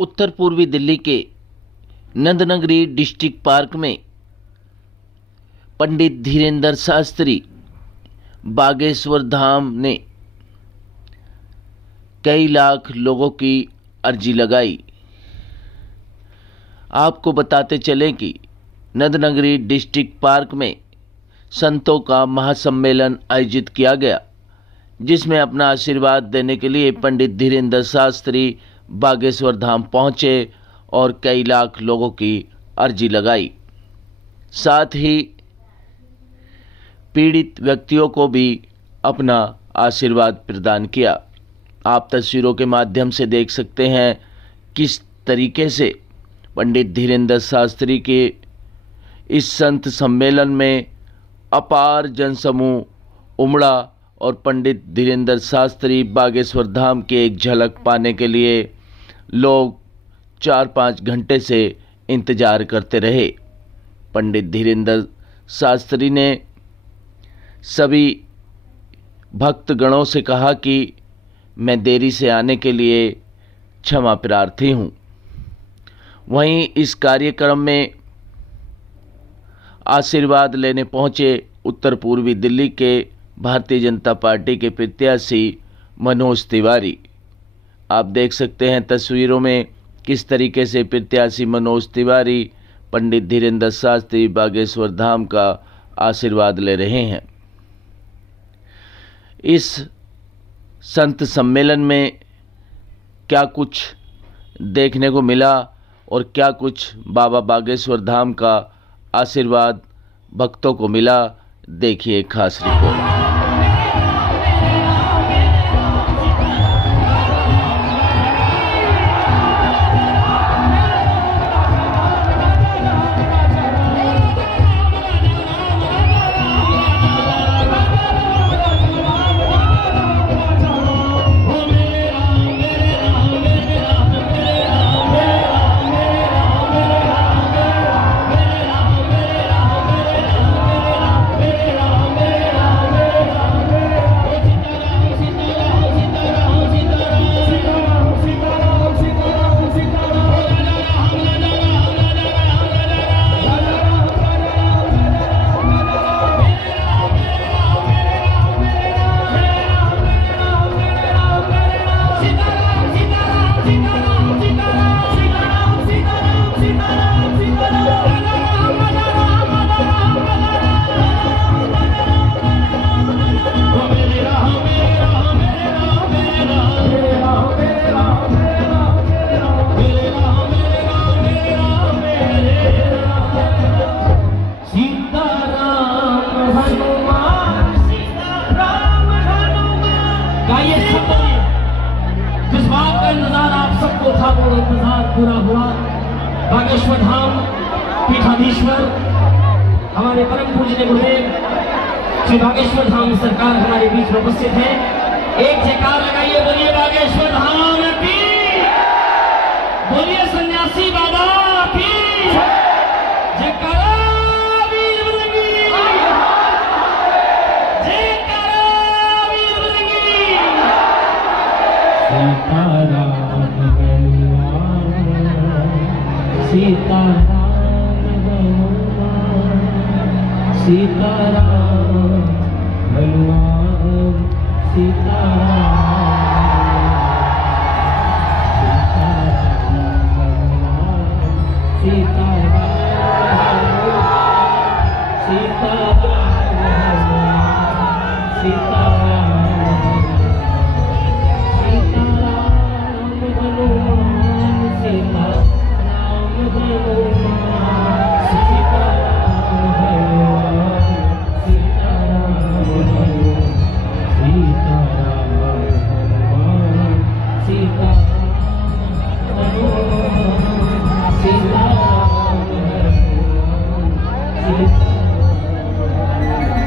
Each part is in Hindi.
उत्तर पूर्वी दिल्ली के नंदनगरी डिस्ट्रिक्ट पार्क में पंडित धीरेंद्र शास्त्री बागेश्वर धाम ने कई लाख लोगों की अर्जी लगाई। आपको बताते चलें कि नंदनगरी डिस्ट्रिक्ट पार्क में संतों का महासम्मेलन आयोजित किया गया, जिसमें अपना आशीर्वाद देने के लिए पंडित धीरेंद्र शास्त्री बागेश्वर धाम पहुंचे और कई लाख लोगों की अर्जी लगाई। साथ ही पीड़ित व्यक्तियों को भी अपना आशीर्वाद प्रदान किया। आप तस्वीरों के माध्यम से देख सकते हैं किस तरीके से पंडित धीरेंद्र शास्त्री के इस संत सम्मेलन में अपार जनसमूह उमड़ा और पंडित धीरेंद्र शास्त्री बागेश्वर धाम की एक झलक पाने के लिए लोग 4-5 घंटे से इंतजार करते रहे। पंडित धीरेंद्र शास्त्री ने सभी भक्तगणों से कहा कि मैं देरी से आने के लिए क्षमा प्रार्थी हूँ। वहीं इस कार्यक्रम में आशीर्वाद लेने पहुँचे उत्तर पूर्वी दिल्ली के भारतीय जनता पार्टी के प्रत्याशी मनोज तिवारी। आप देख सकते हैं तस्वीरों में किस तरीके से प्रत्याशी मनोज तिवारी पंडित धीरेंद्र शास्त्री बागेश्वर धाम का आशीर्वाद ले रहे हैं। इस संत सम्मेलन में क्या कुछ देखने को मिला और क्या कुछ बाबा बागेश्वर धाम का आशीर्वाद भक्तों को मिला, देखिए खास रिपोर्ट। जिस बात का इंतजार आप सबको था वो इंतजार पूरा हुआ। बागेश्वर धाम पीठाधीश्वर हमारे परम पूज्य गुरुदेव श्री बागेश्वर धाम सरकार हमारे बीच में उपस्थित है। एक जयकार लगाइए, बोलिए बागेश्वर धाम की, बोलिए सन्यासी बाबा की जयकारा। सीताराम सीताराम भगवान सीताराम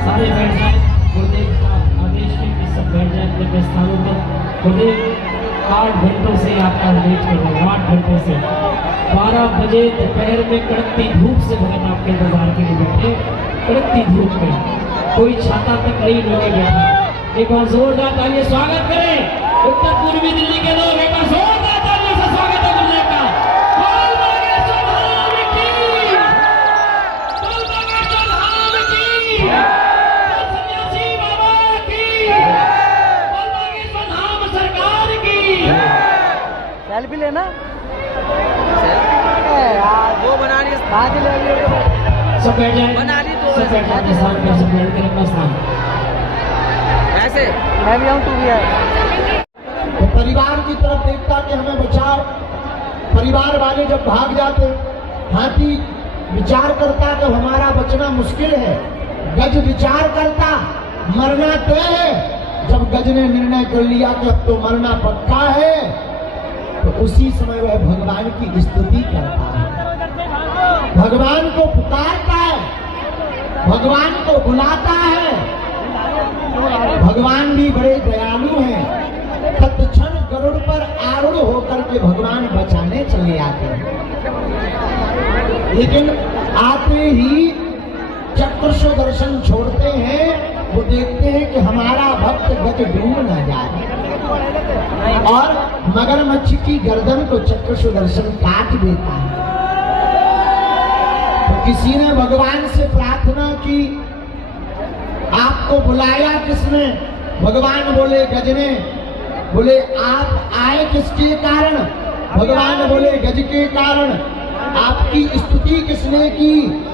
सारे बैठ जाए, गुरुदेव का आदेश है कि सब बैठ जाए अपने स्थानों पर। गुरुदेव 8 घंटों से आपका वेट कर रहे हैं, 8 घंटों से 12 बजे दोपहर में कड़कती धूप से भगत आपके इंतजार के लिए बैठे। कड़कती धूप में कोई छाता तक नहीं लेके गया। एक बार जोरदार तालियां स्वागत करें उत्तर पूर्वी दिल्ली के लोग, एक बार जोरदार तालियों से स्वागत है गुरुदेव का। ना वो बना रही सब बैठ जाए, बना ली तो सब बैठ जाए, स्थान पे सब बैठ कर अपना स्थान। ऐसे मैं भी आऊँ, तू भी आए। तो परिवार की तरफ देखता कि हमें बचाओ। परिवार वाले जब भाग जाते, हाथी विचार करता कि हमारा बचना मुश्किल है। गज विचार करता मरना तय है। जब गज ने निर्णय कर लिया कि अब तो मरना पक्का है, तो उसी समय वह भगवान की स्तुति करता है, भगवान को पुकारता है, भगवान को बुलाता है। भगवान भी बड़े दयालु हैं। तत्क्षण गरुड़ पर आरूढ़ होकर के भगवान बचाने चले आते हैं। लेकिन आते ही चक्र सुदर्शन छोड़ते हैं। वो देखते हैं कि हमारा भक्त गज डूब न जाए, और मगरमच्छ की गर्दन को चक्र सुदर्शन काट देता है। तो किसी ने भगवान से प्रार्थना की, आपको बुलाया किसने? भगवान बोले गज ने। बोले आप आए किसके कारण? भगवान बोले गज के कारण। आपकी स्तुति किसने की?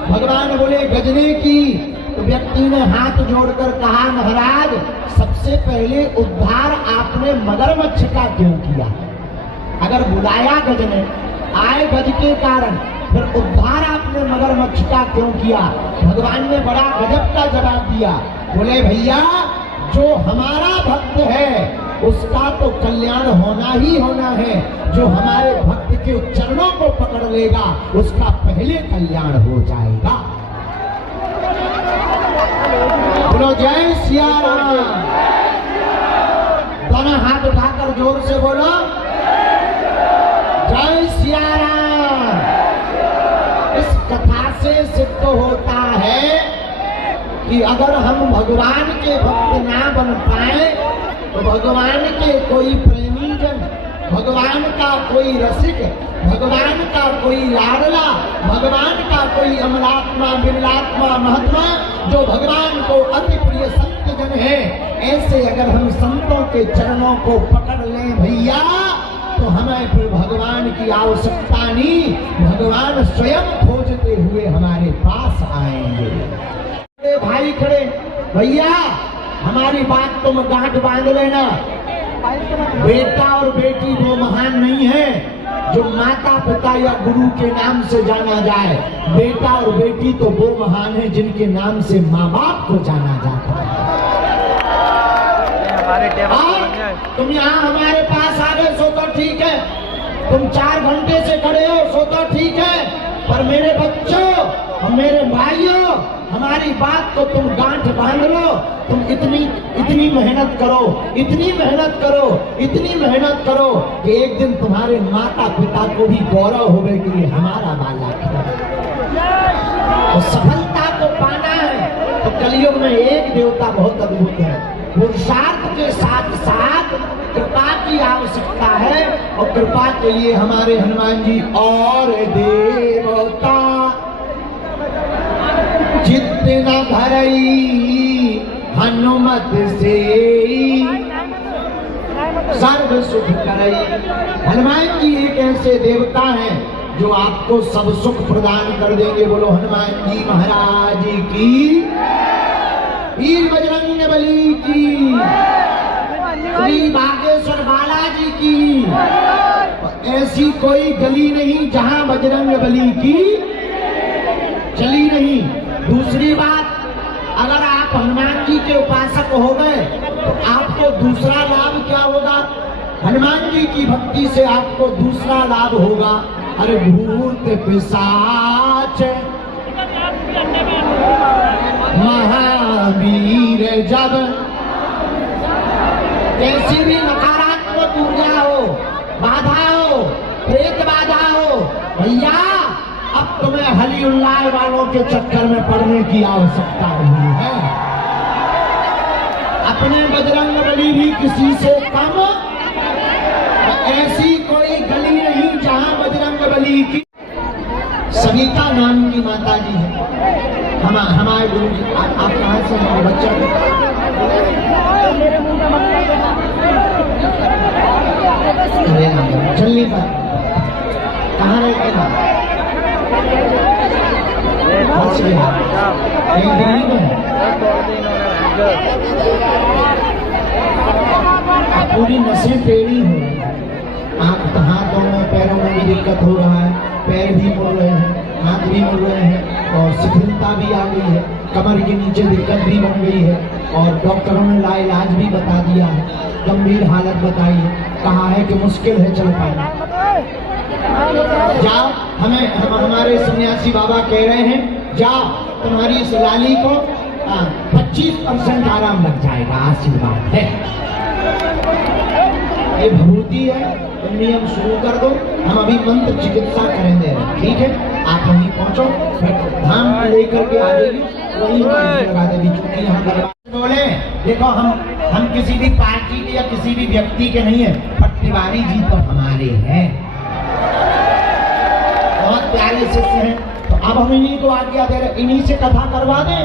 भगवान बोले गज ने की। तो व्यक्ति ने हाथ जोड़कर कहा, महाराज सबसे पहले उद्धार आपने मगरमच्छ का क्यों किया? अगर बुलाया गज ने, आए गज के कारण, फिर उद्धार आपने मगरमच्छ का क्यों किया? भगवान ने बड़ा गजब का जवाब दिया। बोले भैया, जो हमारा भक्त है उसका तो कल्याण होना ही होना है। जो हमारे भक्त के चरणों को पकड़ लेगा उसका पहले कल्याण हो जाएगा। बोलो जय सिया राम। दोनों हाथ उठाकर जोर से बोलो जय सिया राम। इस कथा से सिद्ध होता है कि अगर हम भगवान के भक्त ना बन पाए तो भगवान के कोई प्रेमी जन, भगवान का कोई रसिक, भगवान का कोई लाडला, भगवान का कोई अमलात्मा बिमलात्मा महात्मा जो भगवान को अति प्रिय संत जन है, ऐसे अगर हम संतों के चरणों को पकड़ लें भैया, तो हमें फिर भगवान की आवश्यकता नहीं, भगवान स्वयं खोजते हुए हमारे पास आएंगे। भाई खड़े, भैया हमारी बात तुम गांठ बांध लेना। बेटा और बेटी दो महान नहीं है जो माता पिता या गुरु के नाम से जाना जाए। बेटा और बेटी तो वो महान है जिनके नाम से माँ बाप को जाना जाता है। तुम यहाँ हमारे पास आ गए सो तो ठीक है, तुम 4 घंटे से खड़े हो सो तो ठीक है, पर मेरे बच्चों और मेरे भाइयों, हमारी बात को तुम गांठ बांध लो। तुम इतनी मेहनत करो, इतनी मेहनत करो, इतनी मेहनत करो कि एक दिन तुम्हारे माता पिता को भी गौरव होवे कि ये हमारा बालक है। तो सफलता को पाना है तो कलयुग में एक देवता बहुत अद्भुत है। पुरुषार्थ के साथ साथ कृपा की आवश्यकता है, और कृपा के लिए हमारे हनुमान जी और देवता जितना भरई हनुमत से सर्व सुख करई। हनुमान जी एक ऐसे देवता हैं जो आपको सब सुख प्रदान कर देंगे। बोलो हनुमान जी महाराज की, वीर बजरंग बली की, श्री बागेश्वर बालाजी की। ऐसी कोई गली नहीं जहां बजरंग बली की चली नहीं। दूसरी बात, अगर आप हनुमान जी के उपासक हो गए तो आपको दूसरा लाभ क्या होगा? हनुमान जी की भक्ति से आपको दूसरा लाभ होगा। अरे भूत पिशाच महावीर जब कैसी भी नकारात्मक ऊर्जा हो, बाधा हो, प्रेत बाधा हो, भैया अब तुम्हें हलीउल्लाह वालों के चक्कर में पड़ने की आवश्यकता नहीं है। अपने बजरंग बली भी किसी से कम, ऐसी कोई गली नहीं जहां बजरंग बली की। सविता नाम की माता जी है, हमारे गुरु जी। आप कहाँ से हैं बच्चा? अरे राम, चल नहीं पाते, कहाँ रहते हैं? कहीं दिल्ली में है? पूरी नसें टेढ़ी हो रही हैं, हाथों में पैरों में भी दिक्कत हो रहा है, पैर भी मुड़ रहे हैं, हाथ भी मुड़ रहे हैं और शिथिलता भी आ गई है, कमर के नीचे दिक्कत भी बन गई है और डॉक्टरों ने लाइलाज भी बता दिया है, गंभीर हालत बताई है, कहा है कि मुश्किल है चल पाना। जाओ, हमारे सन्यासी बाबा कह रहे हैं, जाओ तुम्हारी इस लाली को 25% आराम लग जाएगा, आशीर्वाद है। ये भभूति है, तुम नियम शुरू कर दो, हम अभी मंत्र चिकित्सा करेंगे, ठीक है? आप वहीं पहुंचो, फिर धाम लेकर के आ जाइए, वहीं लगा देगी, चूंकि यहाँ बोले देखो हम किसी भी पार्टी के या किसी भी व्यक्ति के नहीं है, पर तिवारी जी तो हमारे हैं, बहुत प्यारे शिष्य हैं, तो अब हम इन्हीं को आज्ञा दे रहे, इन्हीं से कथा करवा दें।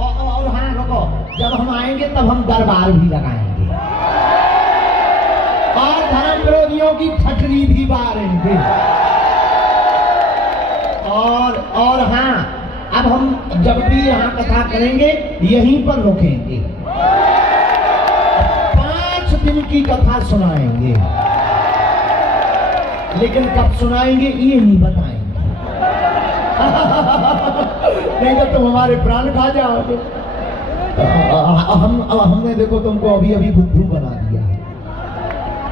और हाँ रुको, जब हम आएंगे तब हम दरबार भी लगाएंगे और धर्म विरोधियों की ठठरी भी बारेंगे। और हाँ, अब हम जब भी यहाँ कथा करेंगे यहीं पर रुकेंगे, 5 दिन की कथा सुनाएंगे, लेकिन कब सुनाएंगे ये नहीं बताएंगे। नहीं तो तुम हमारे प्राण खा जाओगे। हमने देखो तुमको अभी बुद्धू बना दिया है।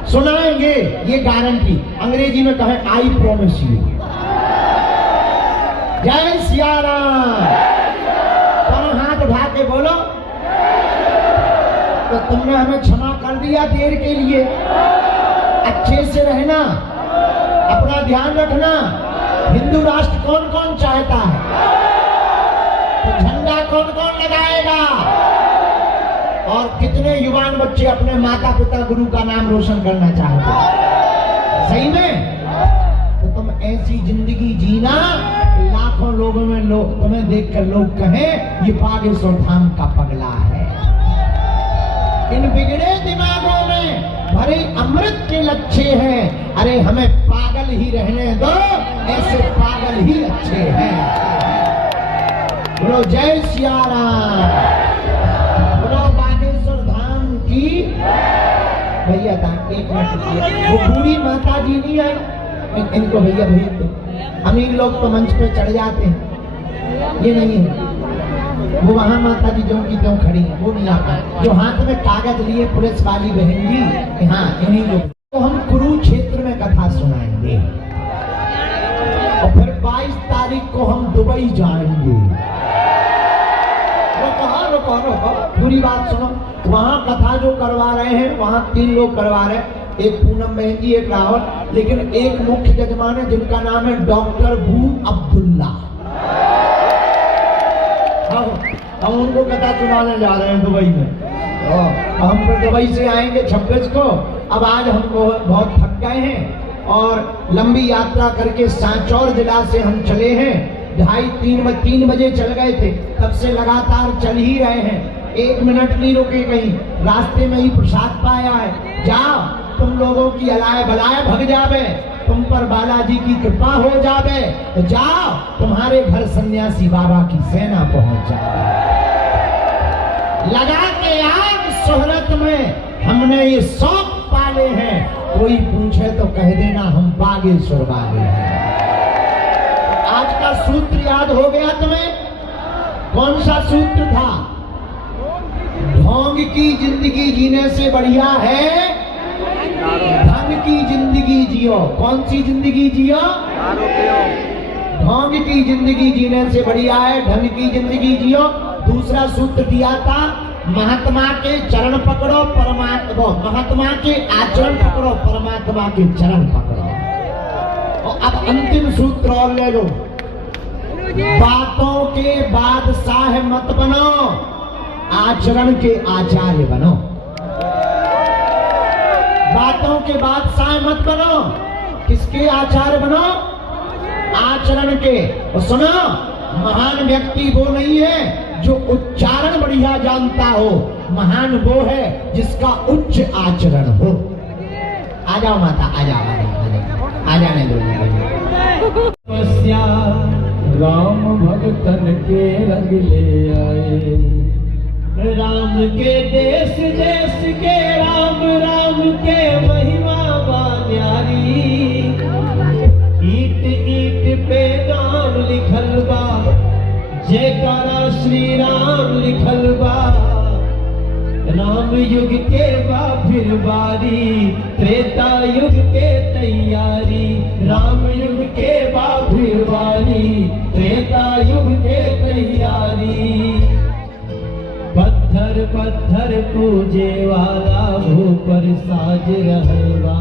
सुनाएंगे ये गारंटी, अंग्रेजी में कहें आई प्रॉमिस यू। जय सिया राम। दोनों हाथ उठा के बोलो। तो तुमने हमें क्षमा कर दिया देर के लिए, अच्छे से रहना, अपना ध्यान रखना। हिंदू राष्ट्र कौन कौन चाहता है, तो झंडा कौन कौन लगाएगा, और कितने युवान बच्चे अपने माता पिता गुरु का नाम रोशन करना चाहते हैं, सही में? तो तुम ऐसी जिंदगी जीना, लाखों लोगों में लोग तुम्हें देखकर लोग कहें ये बागेश्वर धाम का पगला है। इन बिगड़े दिमागों में भरे अमृत के लच्छे हैं, अरे हमें पागल ही रहने दो, ऐसे पागल ही अच्छे हैं। बोलो जय सिया राम, बोलो बागेश्वर धाम की। भैया था एक मिनट, वो बूढ़ी माता जी नहीं आई, इनको भैया भेज दो। अमीर लोग तो मंच पे चढ़ जाते हैं, ये नहीं है। वो वहां माता जी जो की त्यों खड़ी है, वो नहीं आता। जो हाथ में कागज लिए पुलिस वाली बहन जी, हाँ इन्हीं लोग। तो हम कुरुक्षेत्र में कथा सुनाएंगे और फिर 22 तारीख को हम दुबई जाएंगे। रुको, पूरी बात सुनो। वहाँ कथा जो करवा रहे हैं, वहाँ 3 लोग करवा रहे हैं, एक पूनम बहन जी, एक रावल, लेकिन एक मुख्य यजमान है जिनका नाम है डॉक्टर बूम अब्दुल्ला। हम उनको कथा सुनाने जा रहे हैं दुबई में। हम तो दुबई से आएंगे 26 को। अब आज हम बहुत थक गए हैं और लंबी यात्रा करके सांचौर जिला से हम चले हैं। 2:30-3 बजे चल गए थे, तब से लगातार चल ही रहे हैं, 1 मिनट नहीं रुके कहीं। रास्ते में ही प्रसाद पाया है। जाओ, तुम लोगों की अलाय बलाय भग जावे, तुम पर बालाजी की कृपा हो जावे। तो जाओ, तुम्हारे घर सन्यासी बाबा की सेना पहुंच जाए। लगा के आग शोहरत में हमने ये शौक पाले हैं, कोई पूछे तो कह देना हम बागेश्वर वाले हैं। आज का सूत्र याद हो गया तुम्हें? कौन सा सूत्र था? ढोंग की जिंदगी जीने से बढ़िया है ढंग की जिंदगी जियो। कौन सी जिंदगी जियो? ढोंग की जिंदगी जीने से बढ़िया है ढंग की जिंदगी जियो। दूसरा सूत्र दिया था, महात्मा के चरण पकड़ो, परमात्मा, महात्मा के आचरण पकड़ो, परमात्मा के चरण पकड़ो। और अब अंतिम सूत्र और ले लो, बातों के बादशाह मत बनो, आचरण के आचार्य बनो। बातों के बादशाह मत बनो, किसके आचार्य बनो? आचरण के। और सुनो, महान व्यक्ति वो नहीं है जो उच्चारण बढ़िया जानता हो, महान वो है जिसका उच्च आचरण हो। आ जाओ माता, आ जाओ, आ जाने दो। राम भगतन के रंग ले आए, राम के देश देश के राम, राम के महिमा न्यारी। ईट ईट पे नाम लिखल बा, जयकारा श्री राम लिखल बा। राम युग के बा फिर बारी, त्रेता युग के तैयारी। राम युग के बा फिर बारी, त्रेता युग के तैयारी। पत्थर पत्थर पूजे वाला मुँह पर साज रहल बा।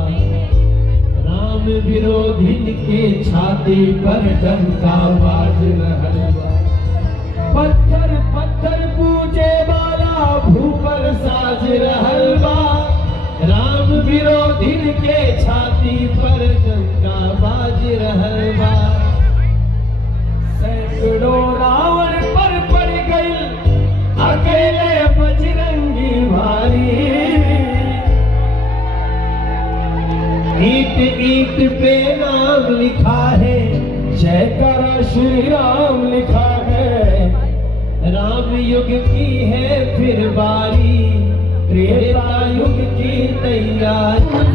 राम विरोधिन के छाती पर डंका बाज रहल बा। पत्थर पत्थर पूजे वाला मुँह पर साज रहल बा। राम विरोधिन के छाती पर डंका बाज रहल बा। सैकड़ों रावण पर पड़ गई, अकेले बजरंगी भारी। ईट ईट पे नाम लिखा है, जयकारा श्री राम लिखा है। राम युग की है फिर बारी, त्रेता युग की तैयारी।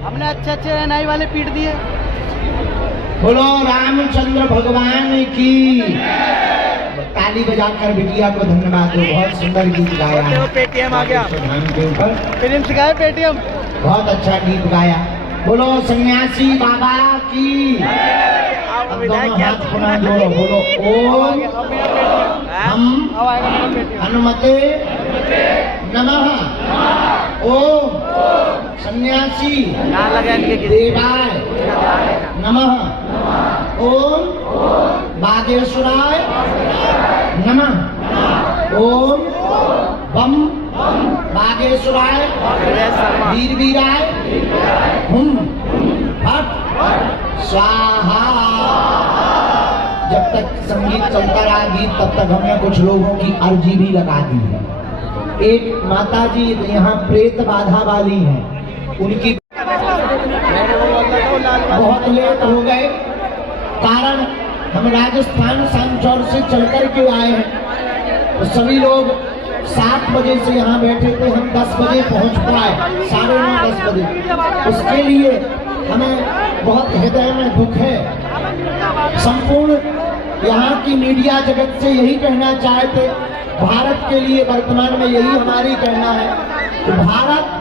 हमने अच्छे अच्छे एनआई वाले पीट दिए। बोलो रामचंद्र भगवान की। ताली बजाकर बिटिया को धन्यवाद दो, बहुत सुंदर गीत गाया है। पेटीएम आ गया के ऊपर फिल्म सिखाए पेटीएम, बहुत अच्छा गीत गाया। बोलो सन्यासी बाबा की। अब दोनों हाथ पुनः जोड़ो, बोलो ओम हम हनुमते नमः। ओम सन्यासी देवाय नमः। ओम बागेश्वराय नमः। ओम बम बागेश्वराय वीरवीराय हुम फट स्वाहा। जब तक संगीत चलता रहा गीत, तब तक हमने कुछ लोगों की अर्जी भी लगा दी है। एक माता जी यहाँ प्रेत बाधा वाली हैं, उनकी बहुत लेट हो गए, कारण हम राजस्थान सांचौर से चलकर के आए हैं। तो सभी लोग 7 बजे से यहाँ बैठे थे, हम 10 बजे पहुँच पाए, 9:30 10 बजे। उसके लिए हमें बहुत हृदय में दुख है। संपूर्ण यहाँ की मीडिया जगत से यही कहना चाहते, भारत के लिए वर्तमान में यही हमारी कहना है कि भारत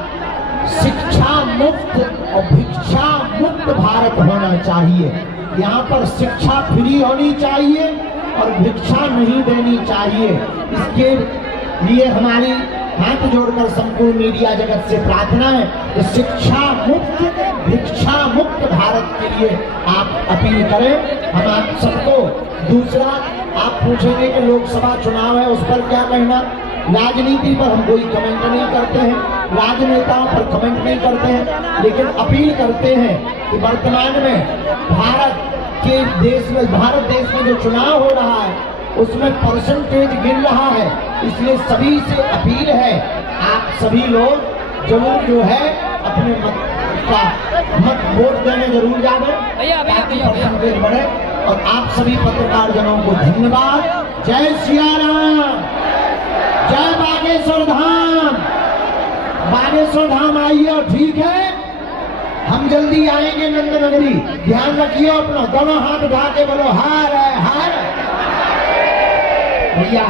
शिक्षा मुक्त और भिक्षा मुक्त भारत होना चाहिए। यहाँ पर शिक्षा फ्री होनी चाहिए और भिक्षा नहीं देनी चाहिए। इसके लिए हमारी हाथ जोड़कर संपूर्ण मीडिया जगत से प्रार्थना है कि शिक्षा मुक्त भिक्षा मुक्त भारत के लिए आप अपील करें हम आप सबको। दूसरा, आप पूछेंगे कि लोकसभा चुनाव है उस पर क्या कहना। राजनीति पर हम कोई कमेंट नहीं करते हैं, राजनेताओं पर कमेंट नहीं करते हैं, लेकिन अपील करते हैं कि वर्तमान में भारत देश में जो चुनाव हो रहा है उसमें परसेंटेज गिर रहा है, इसलिए सभी से अपील है आप सभी लोग जरूर जो है अपने मत वोट देने जरूर जावे ताकि परसेंटेज बढ़े। और आप सभी पत्रकार जनों को धन्यवाद। जय सिया राम, जय बागेश्वर धाम। बागेश्वर धाम आइए, ठीक है, हम जल्दी आएंगे नंद नगरी। ध्यान रखिए अपना, दोनों हाथ उठा के बोलो हार है हार। भैया